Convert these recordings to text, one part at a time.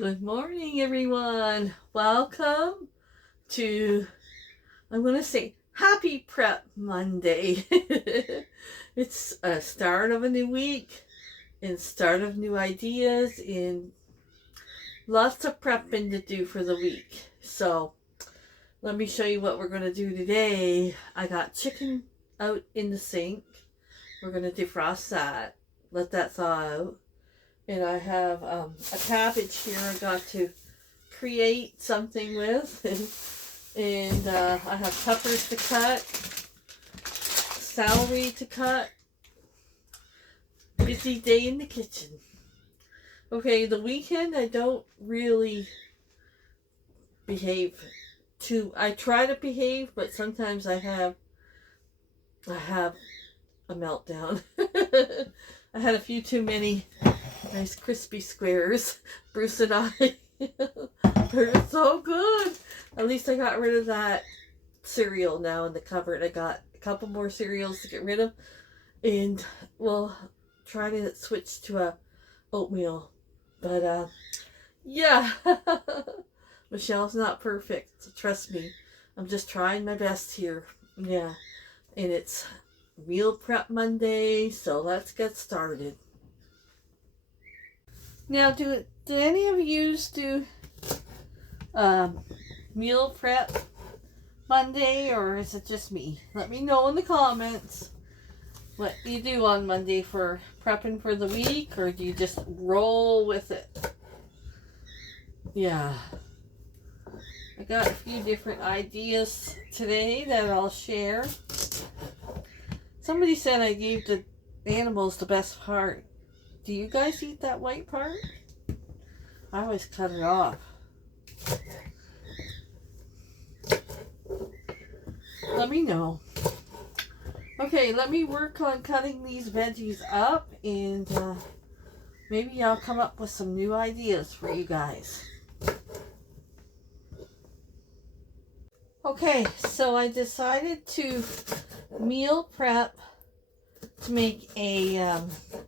Good morning, everyone. Welcome to, I'm going to say, Happy Prep Monday. It's a start of a new week and start of new ideas and lots of prepping to do for the week. So let me show you what we're going to do today. I got chicken out in the sink. We're going to defrost that, let that thaw out. And I have a cabbage here I got to create something with. And I have peppers to cut, celery to cut. Busy day in the kitchen. Okay, the weekend I don't really behave I try to behave, but sometimes I have a meltdown. I had a few too many nice crispy squares. Bruce and I. They're so good. At least I got rid of that cereal now in the cupboard. I got a couple more cereals to get rid of. And we'll try to switch to a oatmeal. But yeah. Michelle's not perfect. So trust me. I'm just trying my best here. Yeah. And it's Meal Prep Monday. So let's get started. Now, do any of you do meal prep Monday, or is it just me? Let me know in the comments what you do on Monday for prepping for the week, or do you just roll with it? Yeah. I got a few different ideas today that I'll share. Somebody said I gave the animals the best part. Do you guys eat that white part? I always cut it off. Let me know. Okay, let me work on cutting these veggies up, and maybe I'll come up with some new ideas for you guys. Okay, so I decided to meal prep to make a,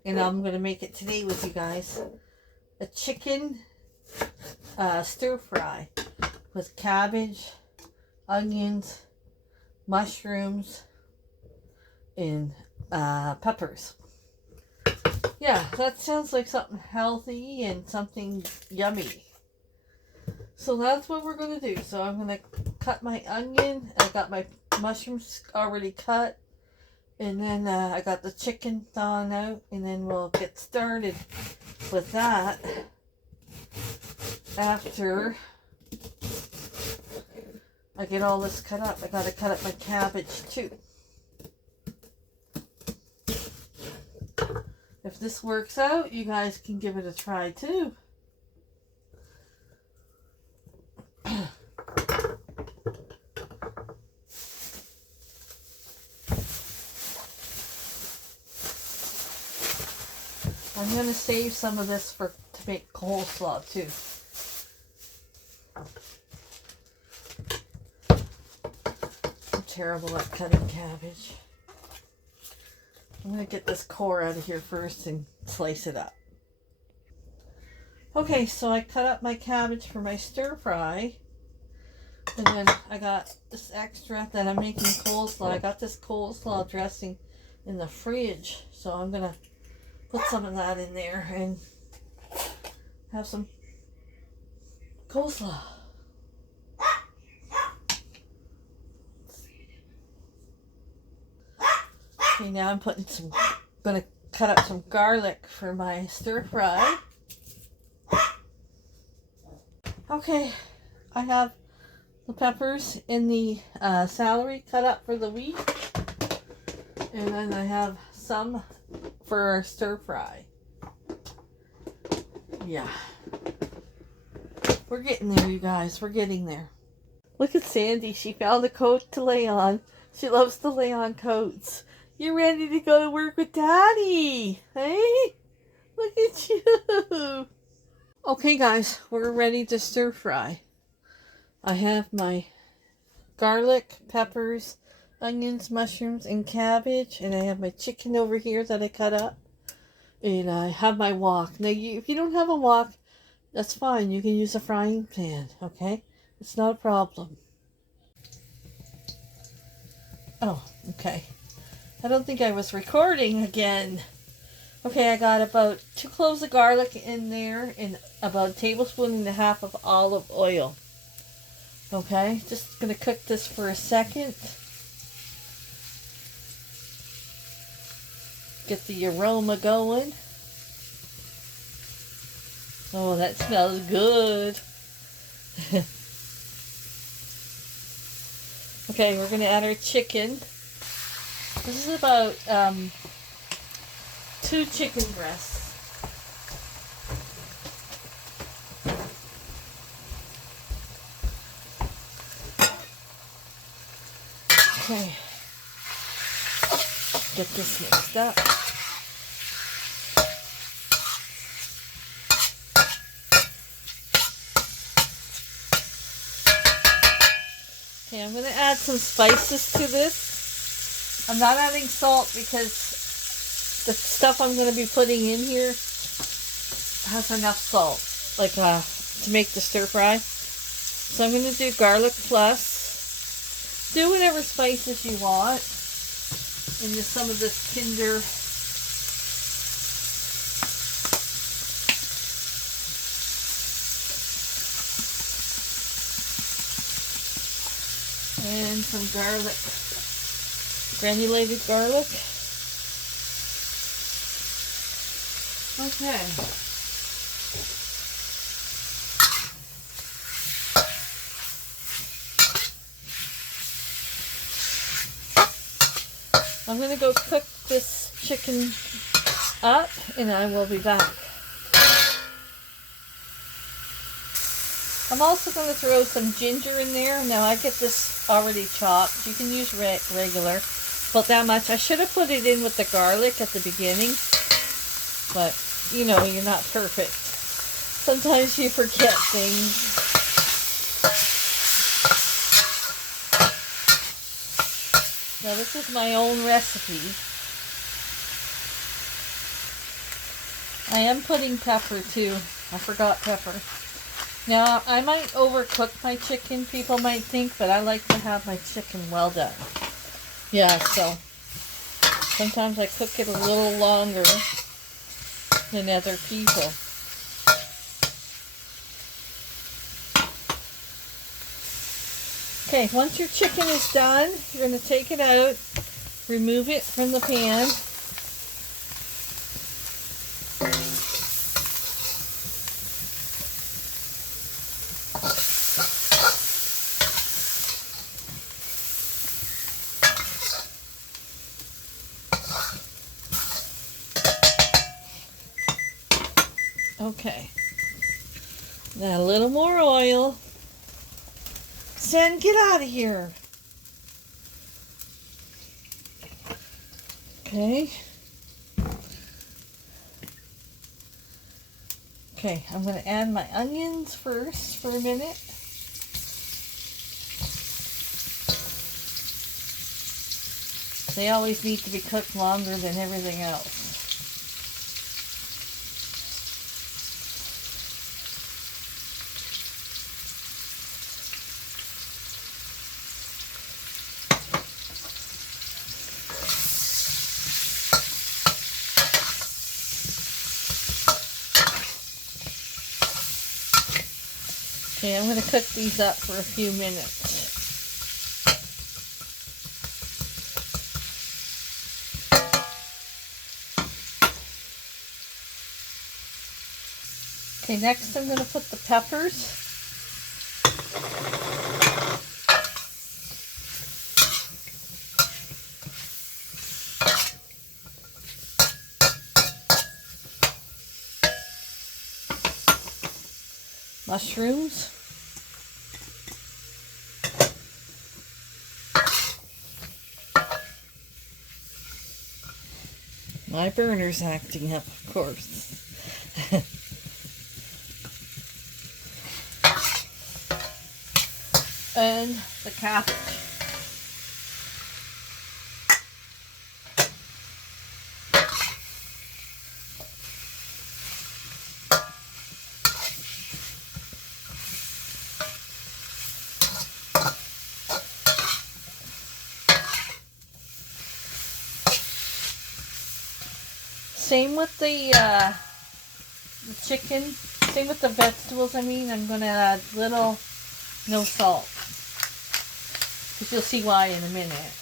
and I'm going to make it today with you guys, a chicken stir fry with cabbage, onions, mushrooms, and peppers. Yeah, that sounds like something healthy and something yummy. So that's what we're going to do. So I'm going to cut my onion. I got my mushrooms already cut. And then I got the chicken thawing out, and then we'll get started with that after I get all this cut up. I got to cut up my cabbage too. If this works out, you guys can give it a try too. I'm going to save some of this to make coleslaw too. I'm terrible at cutting cabbage. I'm going to get this core out of here first and slice it up. Okay, so I cut up my cabbage for my stir fry. And then I got this extra that I'm making coleslaw. I got this coleslaw dressing in the fridge. So I'm going to put some of that in there and have some coleslaw. Okay, now I'm gonna cut up some garlic for my stir fry. Okay, I have the peppers and the celery cut up for the week. And then I have some for our stir fry. Yeah. We're getting there, you guys. We're getting there. Look at Sandy. She found a coat to lay on. She loves to lay on coats. You're ready to go to work with Daddy. Hey? Look at you. Okay, guys. We're ready to stir fry. I have my garlic, peppers, onions, mushrooms, and cabbage. And I have my chicken over here that I cut up. And I have my wok. Now, if you don't have a wok, that's fine. You can use a frying pan, okay? It's not a problem. Oh, okay. I don't think I was recording again. Okay, I got about 2 cloves of garlic in there and about a tablespoon and a half of olive oil. Okay, just gonna cook this for a second. Get the aroma going. Oh, that smells good. Okay, we're gonna add our chicken. This is about 2 chicken breasts. Okay, get this mixed up. Okay, I'm going to add some spices to this. I'm not adding salt because the stuff I'm going to be putting in here has enough salt, like to make the stir fry. So I'm going to do garlic plus. Do whatever spices you want into some of this Kinder. And some garlic, granulated garlic. Okay. I'm going to go cook this chicken up and I will be back. I'm also going to throw some ginger in there. Now I get this already chopped. You can use regular. But that much. I should have put it in with the garlic at the beginning. But, you know, you're not perfect. Sometimes you forget things. Now this is my own recipe. I am putting pepper too. I forgot pepper. Now, I might overcook my chicken, people might think, but I like to have my chicken well done. Yeah, so sometimes I cook it a little longer than other people. Okay, once your chicken is done, you're going to take it out, remove it from the pan. Okay, now a little more oil. Sen, get out of here. Okay. Okay, I'm going to add my onions first for a minute. They always need to be cooked longer than everything else. Okay, I'm going to cook these up for a few minutes. Okay, next I'm going to put the peppers. Mushrooms. My burner's acting up, of course. And the cabbage. same with the chicken. Same with the vegetables. I mean, I'm going to add little, no salt. Because you'll see why in a minute.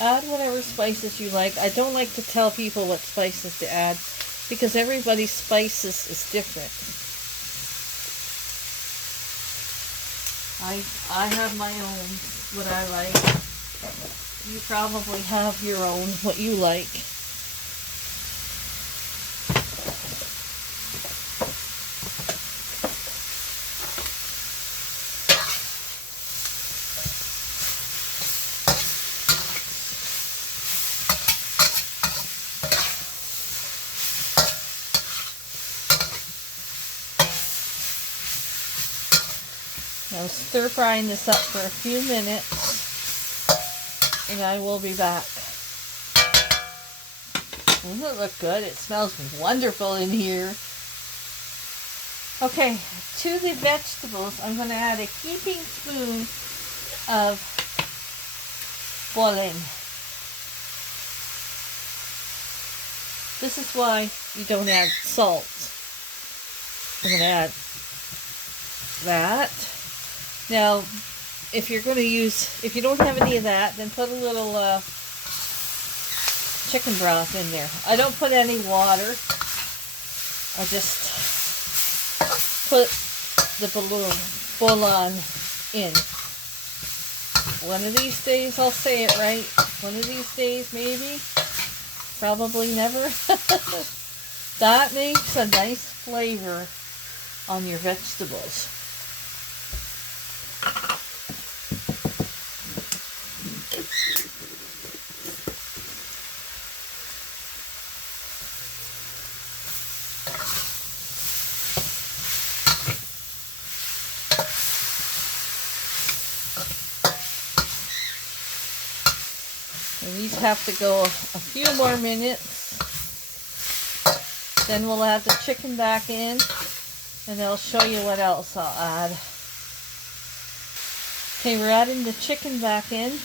Add whatever spices you like. I don't like to tell people what spices to add because everybody's spices is different. I have my own, what I like. You probably have your own, what you like. Now stir frying this up for a few minutes and I will be back. Doesn't it look good? It smells wonderful in here. Okay, to the vegetables, I'm going to add a heaping spoon of bouillon. This is why you don't add salt. I'm going to add that. Now, if you're going to use, if you don't have any of that, then put a little chicken broth in there. I don't put any water. I just put the bouillon in. One of these days I'll say it right. One of these days, maybe. Probably never. That makes a nice flavor on your vegetables. And these have to go a few more minutes. Then we'll add the chicken back in and I'll show you what else I'll add. Okay, we're adding the chicken back in.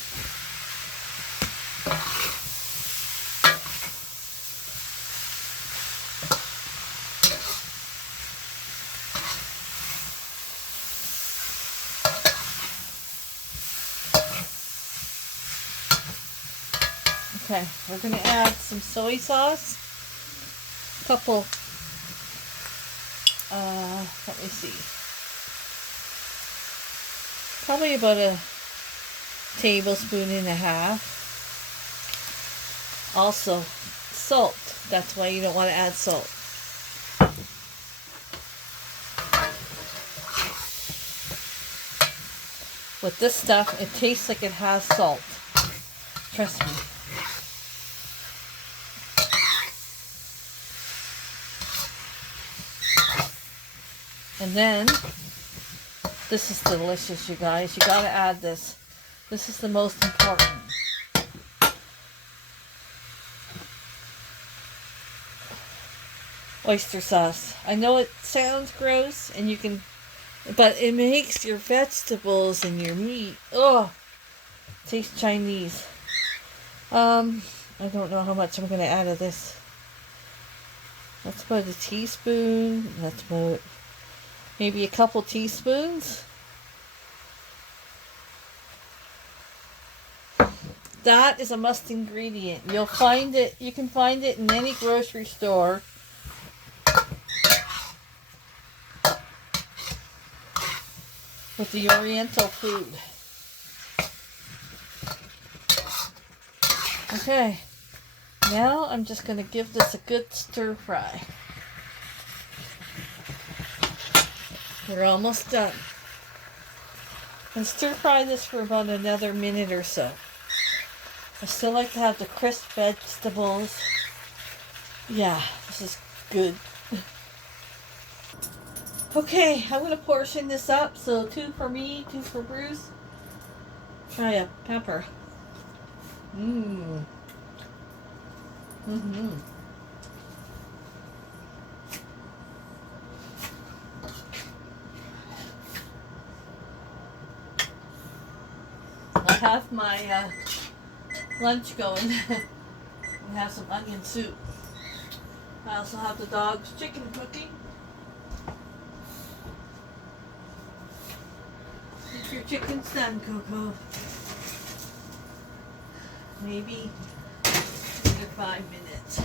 Okay, we're going to add some soy sauce. A couple, let me see. Probably about a tablespoon and a half. Also, salt. That's why you don't want to add salt. With this stuff, it tastes like it has salt. Trust me. And then, this is delicious, you guys. You gotta add this. This is the most important. Oyster sauce. I know it sounds gross, and you can, but it makes your vegetables and your meat, taste Chinese. I don't know how much I'm gonna add of this. That's about a teaspoon. That's about maybe a couple teaspoons. That is a must ingredient. You'll find it, you can find it in any grocery store. With the Oriental food. Okay. Now I'm just going to give this a good stir fry. We're almost done. And stir fry this for about another minute or so. I still like to have the crisp vegetables. Yeah, this is good. Okay, I'm going to portion this up. So 2 for me, 2 for Bruce. Try a pepper. have my lunch going. We have some onion soup. I also have the dog's chicken cooking. If your chicken's done, Coco. Maybe another 5 minutes.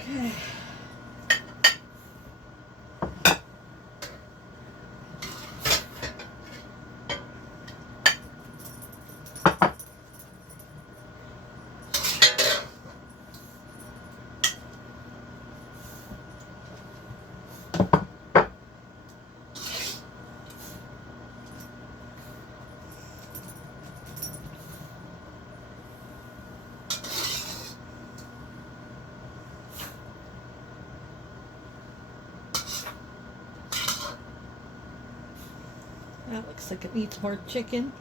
Okay. That looks like it needs more chicken.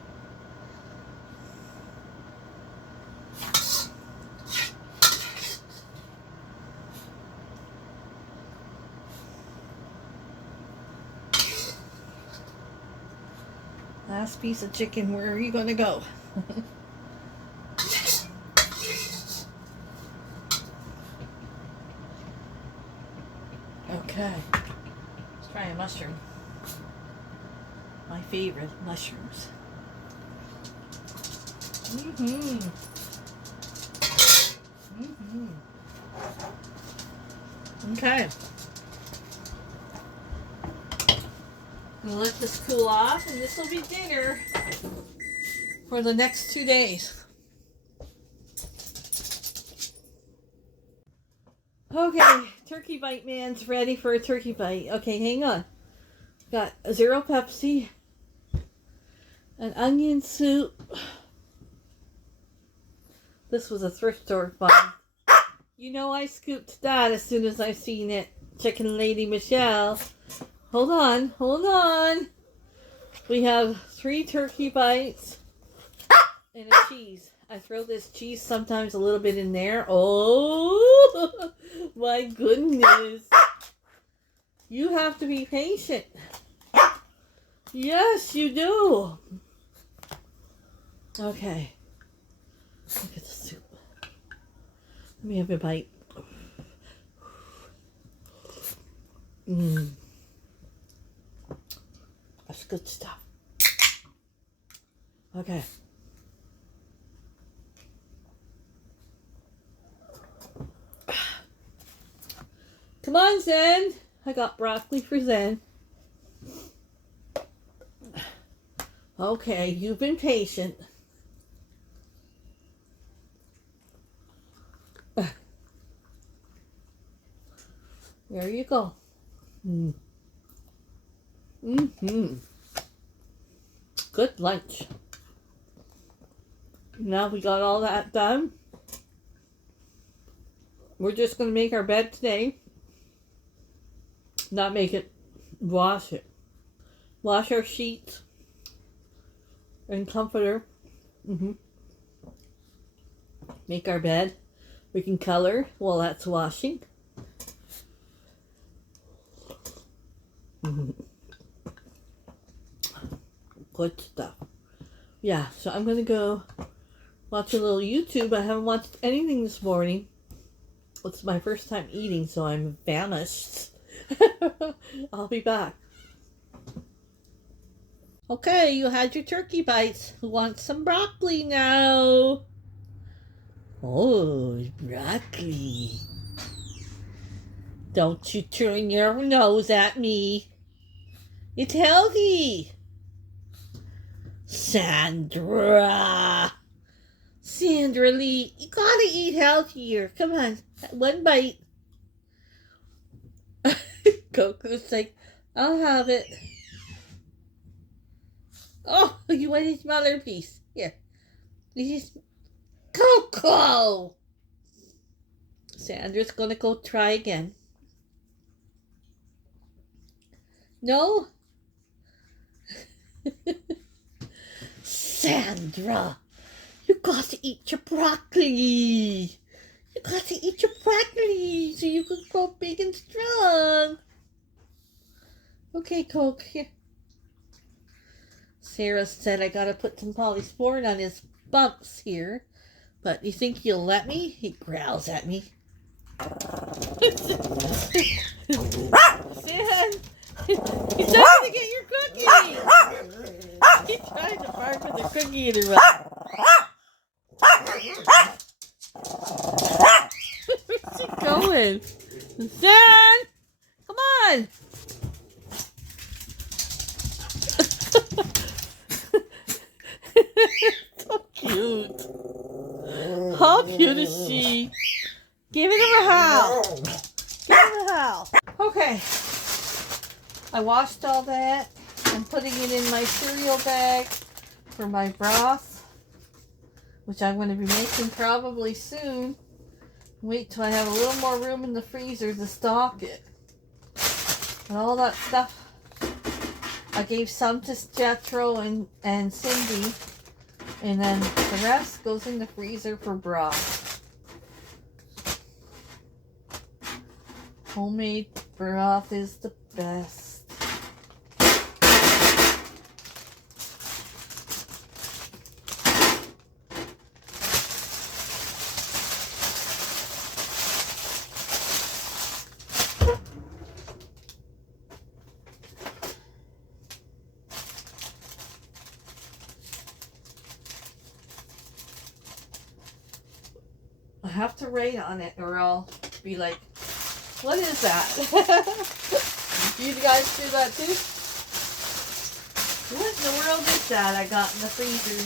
Last piece of chicken, where are you going to go? Okay, let's try a mushroom. My favorite, mushrooms. Okay. I'm gonna let this cool off, and this will be dinner for the next 2 days. Okay, turkey bite man's ready for a turkey bite. Okay, hang on. Got a zero Pepsi, an onion soup. This was a thrift store find. You know I scooped that as soon as I seen it. Chicken Lady Michele. Hold on, hold on. We have 3 turkey bites and a cheese. I throw this cheese sometimes a little bit in there. Oh, my goodness. You have to be patient. Yes, you do. Okay. Look at the soup. Let me have a bite. That's good stuff. Okay. Come on, Zen. I got broccoli for Zen. Okay, you've been patient. There you go. Good lunch. Now we got all that done. We're just going to make our bed today. Not make it. Wash it. Wash our sheets and comforter. Make our bed. We can color while that's washing. Good stuff. Yeah, so I'm gonna go watch a little YouTube. I haven't watched anything this morning. It's my first time eating, so I'm famished. I'll be back. Okay, you had your turkey bites. Who wants some broccoli now? Oh, broccoli. Don't you turn your nose at me. It's healthy. Sandra Lee, you gotta eat healthier. Come on, one bite. Coco's like, I'll have it. Oh, you want a smaller piece? Here. This is Coco. Sandra's gonna go try again. No? Sandra, You got to eat your broccoli. You got to eat your broccoli so you can grow big and strong. Okay, Coke, here. Sarah said I gotta put some polysporin on his bumps here. But you think you'll let me? He growls at me. Sin! He's trying to get your cookie! He's trying to bark with a cookie in her mouth. Where's she going? Sin! Come on! So cute. How cute is she? Give it a howl. Give it a howl. Okay. I washed all that. I'm putting it in my cereal bag for my broth, which I'm going to be making probably soon. Wait till I have a little more room in the freezer to stock it. And all that stuff. I gave some to Jethro and Cindy. And then the rest goes in the freezer for broth. Homemade broth is the best. I have to write on it or I'll be like, what is that? Do you guys do that too? What in the world is that I got in the freezer in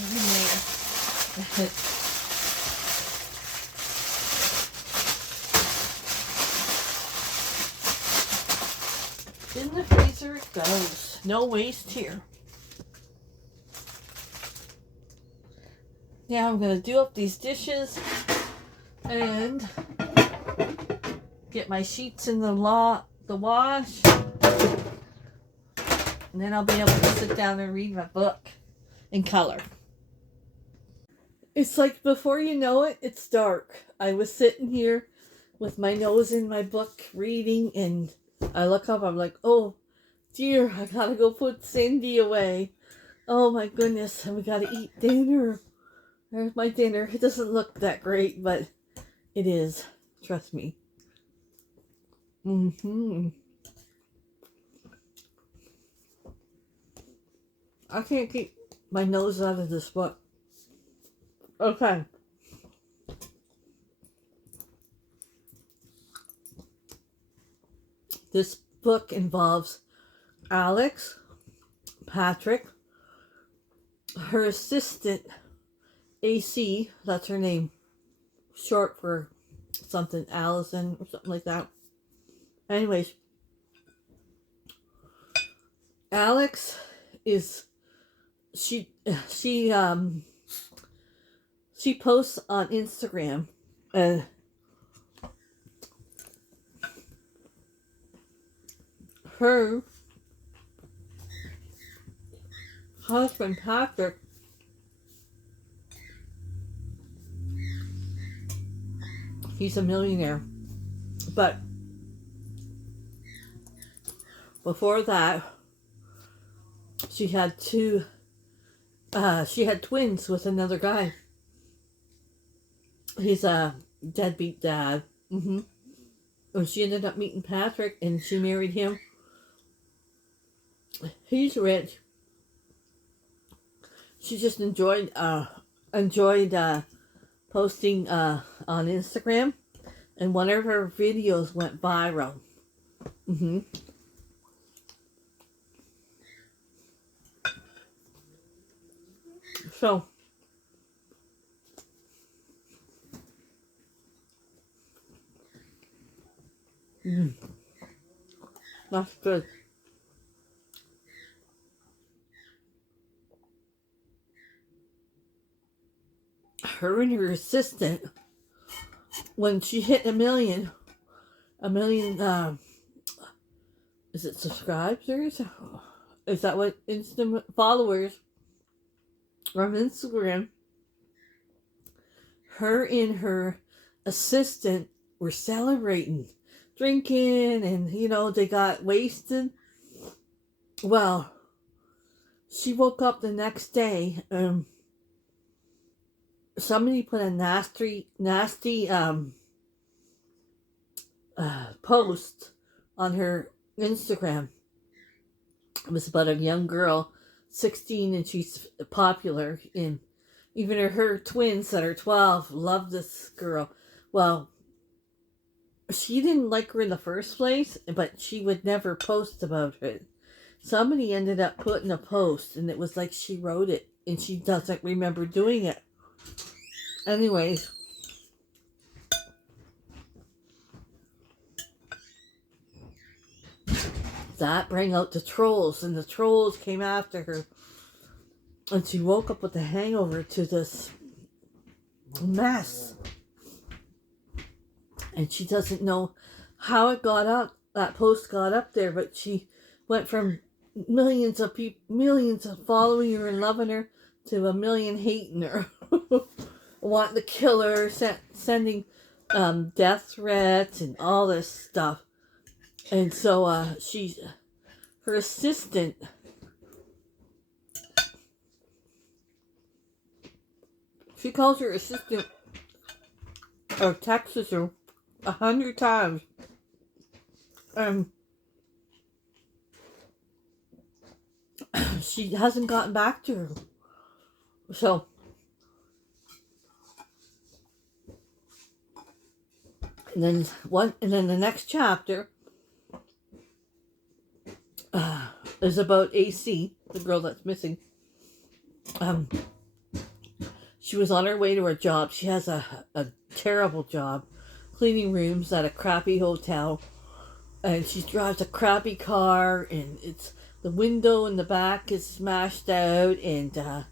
there? In the freezer it goes. No waste here. Now I'm going to do up these dishes and get my sheets in the wash, and then I'll be able to sit down and read my book in color. It's like before you know it, it's dark. I was sitting here with my nose in my book reading, and I look up, I'm like, oh dear, I gotta go put Cindy away. Oh my goodness, and we gotta eat dinner. There's my dinner. It doesn't look that great, but it is. Trust me. I can't keep my nose out of this book. Okay. This book involves Alex, Patrick, her assistant, AC, that's her name, short for something, Allison or something like that. Anyways, Alex is, she posts on Instagram, and her husband Patrick he's a millionaire, but before that she had twins with another guy. He's a deadbeat dad. And she ended up meeting Patrick and she married him. He's rich. She just enjoyed posting on Instagram, and one of her videos went viral. So that's good. Her and her assistant, when she hit a million, is it subscribers? Is that what followers on Instagram? her and her assistant were celebrating, drinking, and they got wasted. Well, she woke up the next day. Somebody put a nasty post on her Instagram. It was about a young girl, 16, and she's popular. And even her twins that are 12 love this girl. Well, she didn't like her in the first place, but she would never post about it. Somebody ended up putting a post, and it was like she wrote it, and she doesn't remember doing it. Anyways, that brought out the trolls, and the trolls came after her, and she woke up with a hangover to this mess, and she doesn't know how it got up. That post got up there, but she went from millions of following her and loving her to a million hating her. Wanting to kill her, sending death threats and all this stuff. And so her assistant, she calls her assistant or texts her 100 times. She hasn't gotten back to her. So And then the next chapter is about AC, the girl that's missing. She was on her way to her job. She has a terrible job, cleaning rooms at a crappy hotel, and she drives a crappy car, and it's the window in the back is smashed out, and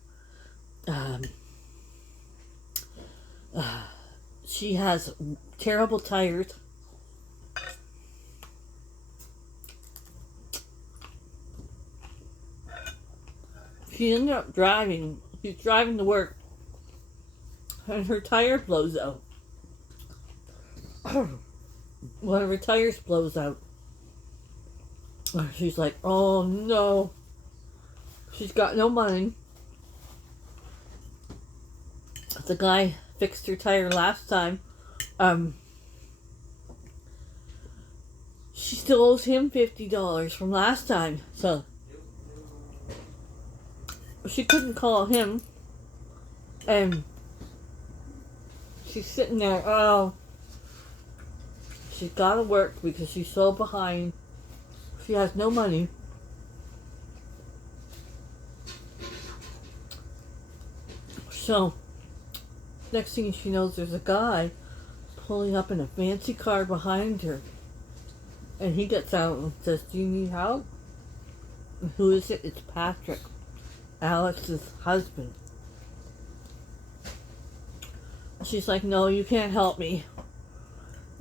she has terrible tires. She ended up driving. She's driving to work, and her tire blows out. One of her tires blows out. She's like, oh no. She's got no money. The guy fixed her tire last time. She still owes him $50 from last time. So she couldn't call him. And she's sitting there, oh, she's got to work because she's so behind. She has no money. So, next thing she knows, there's a guy pulling up in a fancy car behind her. And he gets out and says, do you need help? And who is it? It's Patrick, Alex's husband. She's like, no, you can't help me.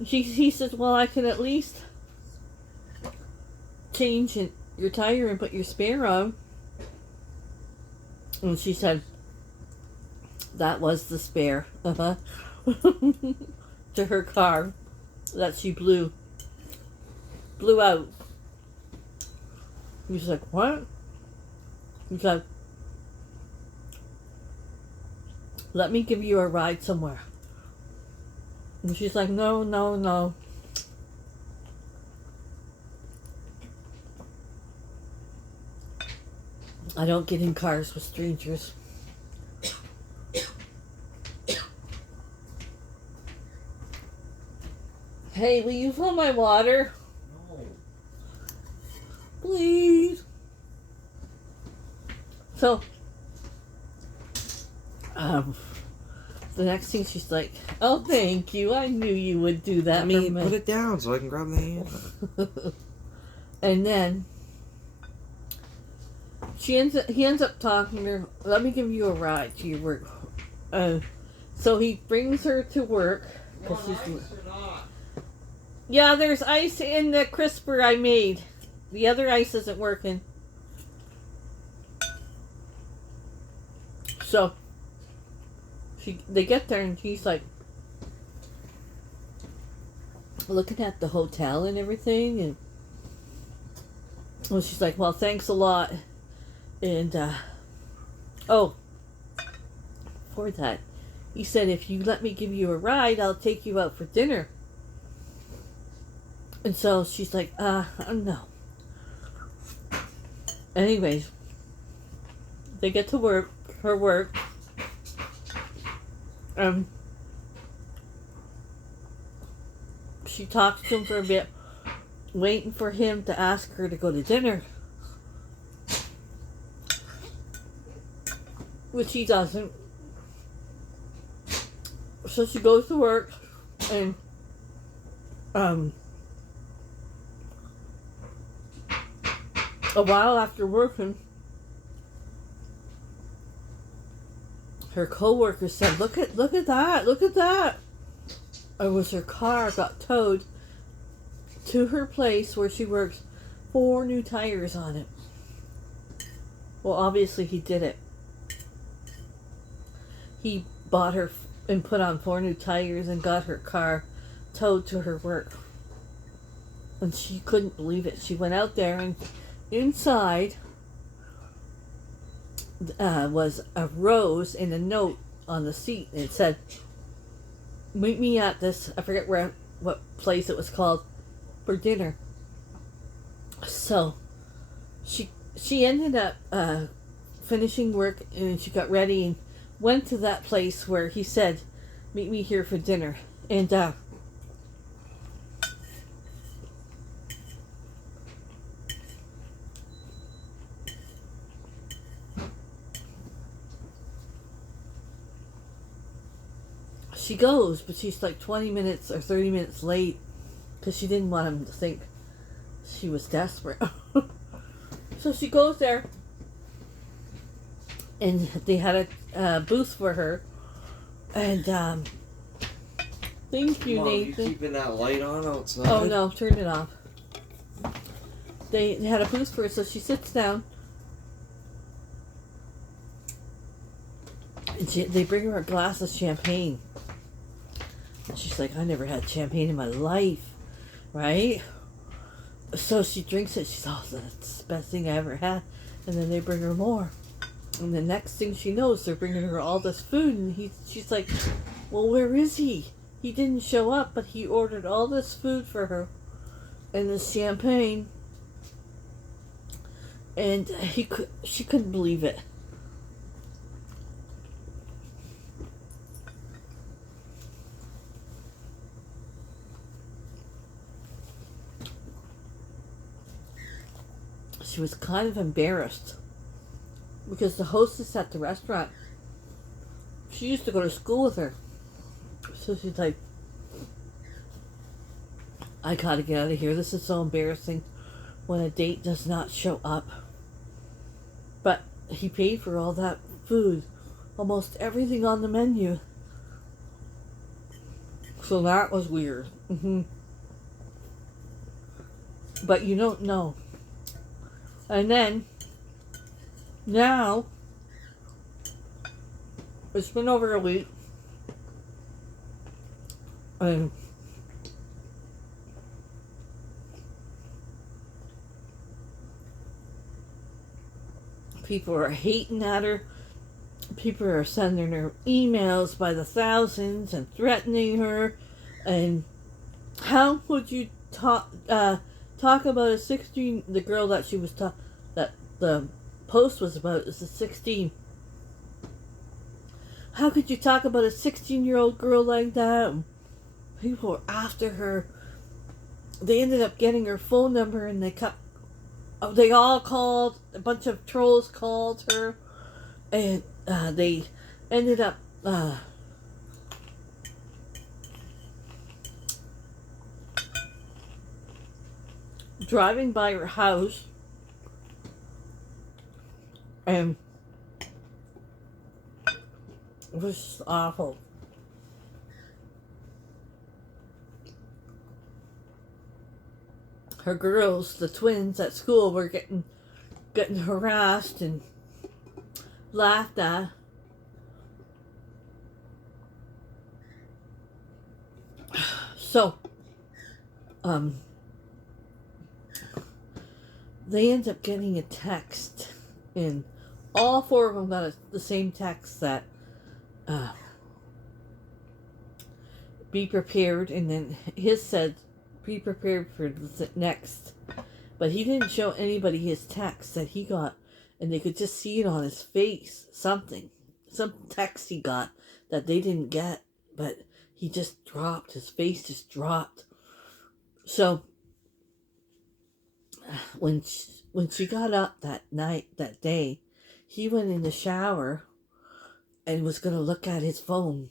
He says, well, I can at least change your tire and put your spare on. And she said, that was the spare. To her car that she blew out. He's like, what? He's like, let me give you a ride somewhere. And she's like, no, no, no. I don't get in cars with strangers. Hey, will you fill my water? No. Please. So, the next thing she's like, oh, thank you. I knew you would do that. Let me put it down so I can grab the hand. And then he ends up talking to her. Let me give you a ride to your work. So he brings her to work. You want ice or not? Yeah, there's ice in the crisper I made. The other ice isn't working. So They get there and she's like looking at the hotel and everything, and well, she's like, well, thanks a lot. And oh, for that, he said, if you let me give you a ride, I'll take you out for dinner. And so she's like, no. Anyways, they get to work, her work. She talks to him for a bit, waiting for him to ask her to go to dinner. Which he doesn't. So she goes to work, and a while after working, her coworker said, look at that. It was her car got towed to her place where she works, 4 new tires on it. Well, obviously he did it. He bought her and put on 4 new tires and got her car towed to her work. And she couldn't believe it. She went out there, and inside was a rose and a note on the seat. And it said, meet me at this, I forget what place it was called, for dinner. So she ended up finishing work, and she got ready and went to that place where he said, meet me here for dinner. And she goes, but she's like 20 minutes or 30 minutes late because she didn't want him to think she was desperate. So she goes there, and they had a booth for her. And thank you, Mom, Nathan. You keeping that light on outside? Oh no, turn it off. They had a booth for her, so she sits down. And they bring her a glass of champagne. And she's like, I never had champagne in my life, right? So she drinks it. She's, oh, that's the best thing I ever had. And then they bring her more. And the next thing she knows, they're bringing her all this food. And she's like, well, where is he? He didn't show up, but he ordered all this food for her and this champagne. And she couldn't believe it. She was kind of embarrassed because the hostess at the restaurant, she used to go to school with her. So she's like, I gotta get out of here. This is so embarrassing when a date does not show up. But he paid for all that food, almost everything on the menu. So that was weird. But you don't know. And then, now, it's been over a week, and people are hating at her. People are sending her emails by the thousands and threatening her. And how would you talk about a 16, the girl that she was that the post was about is a 16. How could you talk about a 16-year-old girl like that? People were after her. They ended up getting her phone number, and they all called. A bunch of trolls called her, and they ended up driving by her house, and it was just awful. Her girls, the twins at school, were getting harassed and laughed at. So, they end up getting a text, and all four of them got the same text that, be prepared, and then his said, be prepared for the next. But he didn't show anybody his text that he got, and they could just see it on his face, some text he got that they didn't get, but he just dropped, his face just dropped. So, when she got up that day, he went in the shower and was going to look at his phone.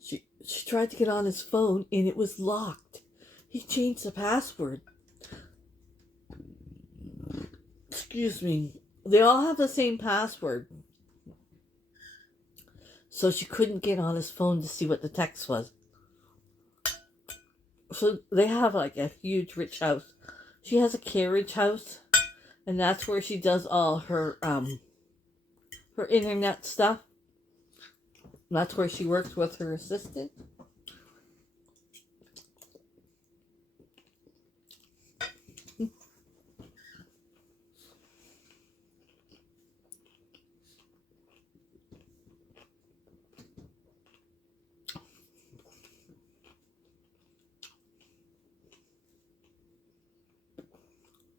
She tried to get on his phone and it was locked. He changed the password. Excuse me. They all have the same password. So she couldn't get on his phone to see what the text was. So they have like a huge rich house. She has a carriage house, and that's where she does all her internet stuff. And that's where she works with her assistant.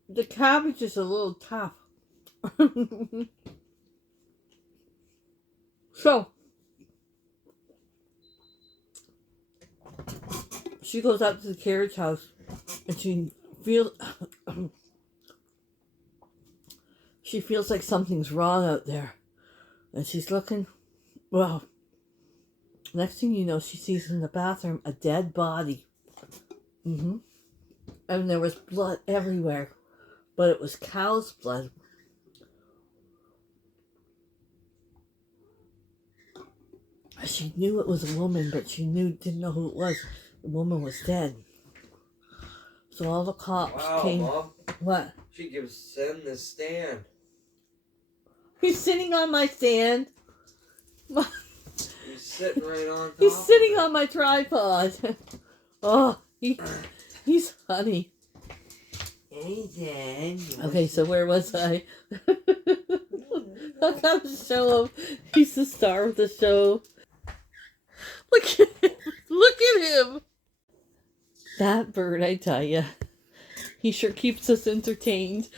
The cabbage is a little tough. So, she goes up to the carriage house and she feels like something's wrong out there. And she's looking. Well, next thing you know, she sees in the bathroom a dead body. And there was blood everywhere. But it was cow's blood. She knew it was a woman, but she didn't know who it was. The woman was dead. So all the cops came. Mom. What? She gives Sen the stand. He's sitting on my stand. He's sitting right on top. He's sitting on my tripod. Oh, he's funny. Okay, so where was I? I gotta show him. He's the star of the show. Look at him. Look at him. That bird, I tell you. He sure keeps us entertained.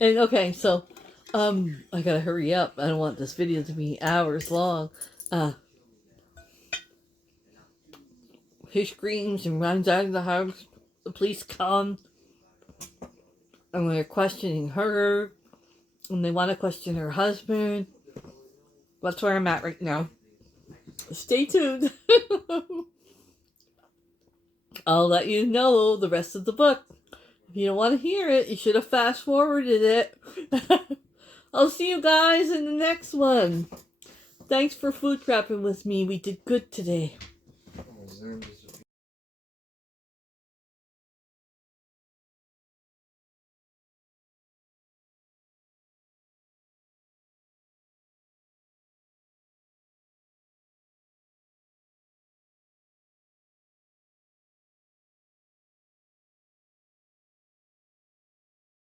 And okay, so I gotta hurry up. I don't want this video to be hours long. He screams and runs out of the house. The police come. And they're questioning her. And they want to question her husband. That's where I'm at right now. Stay tuned. I'll let you know the rest of the book. If you don't want to hear it, you should have fast forwarded it. I'll see you guys in the next one. Thanks for food prepping with me. We did good today. Oh,